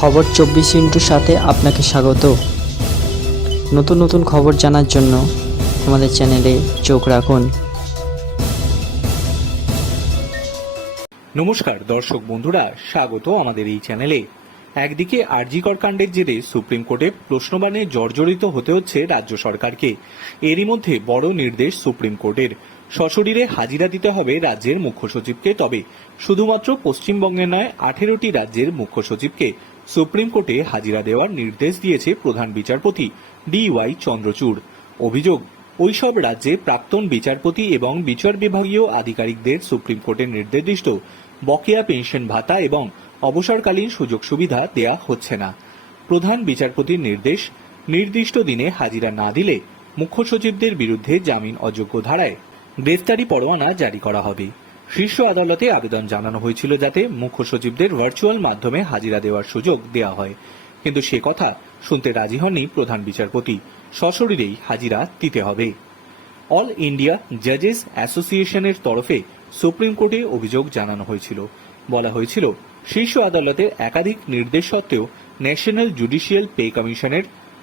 খবর চব্বিশ ইন্টুর সাথে আপনাকে স্বাগত। নতুন নতুন খবর জানার জন্য আমাদের চ্যানেলে চোখ রাখুন। নমস্কার, দর্শক বন্ধুরা, স্বাগত আমাদের এই চ্যানেলে। একদিকে আরজিকর কাণ্ডের জেরে সুপ্রিম কোর্টে প্রশ্নবাণে জর্জরিত হতে হচ্ছে রাজ্য সরকারকে। এরই মধ্যে বড় নির্দেশ সুপ্রিম কোর্টের। সশরীরে হাজিরা দিতে হবে রাজ্যের মুখ্য সচিবকে, তবে শুধুমাত্র পশ্চিমবঙ্গে নয়, আঠেরোটি রাজ্যের মুখ্য সচিবকে। সুপ্রিম কোর্টে হাজিরা দেওয়ার নির্দেশ দিয়েছে প্রধান বিচারপতি ডি ওয়াই চন্দ্রচূড়। অভিযোগ, ওইসব রাজ্যে প্রাক্তন বিচারপতি এবং বিচার বিভাগীয় আধিকারিকদের সুপ্রিম কোর্টের নির্দেশিত বকেয়া পেনশন ভাতা এবং অবসরকালীন সুযোগ সুবিধা দেয়া হচ্ছে না। প্রধান বিচারপতির নির্দেশ, নির্দিষ্ট দিনে হাজিরা না দিলে মুখ্য সচিবদের বিরুদ্ধে জামিন অযোগ্য ধারায় গ্রেফতারি পরোয়ানা জারি করা হবে। শীর্ষ আদালতে আবেদন জানানো হয়েছিল যাতে মুখ্য সচিবদের ভার্চুয়াল মাধ্যমে হাজিরা দেওয়ার সুযোগ দেওয়া হয়। কিন্তু সে কথা শুনতে রাজি হননি প্রধান বিচারপতি। সশরীরেই হাজিরা দিতে হবে। অল ইন্ডিয়া জাজেস অ্যাসোসিয়েশনের তরফে সুপ্রিম কোর্টে অভিযোগ জানানো হয়েছিল। বলা হয়েছিল, শীর্ষ আদালতের একাধিক নির্দেশ সত্ত্বেও ন্যাশনাল জুডিশিয়াল পে কমিশনের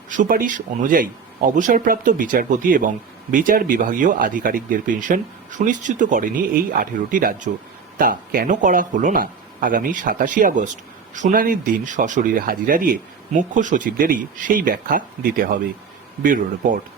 সুপারিশ অনুযায়ী অবসরপ্রাপ্ত বিচারপতি এবং বিচার বিভাগীয় আধিকারিকদের পেনশন সুনিশ্চিত করেনি এই আঠেরোটি রাজ্য। তা কেন করা হলো না? আগামী সাতাশে আগস্ট শুনানির দিন সশরীরে হাজিরা দিয়ে মুখ্য সচিবদেরই সেই ব্যাখ্যা দিতে হবে। Bureau report.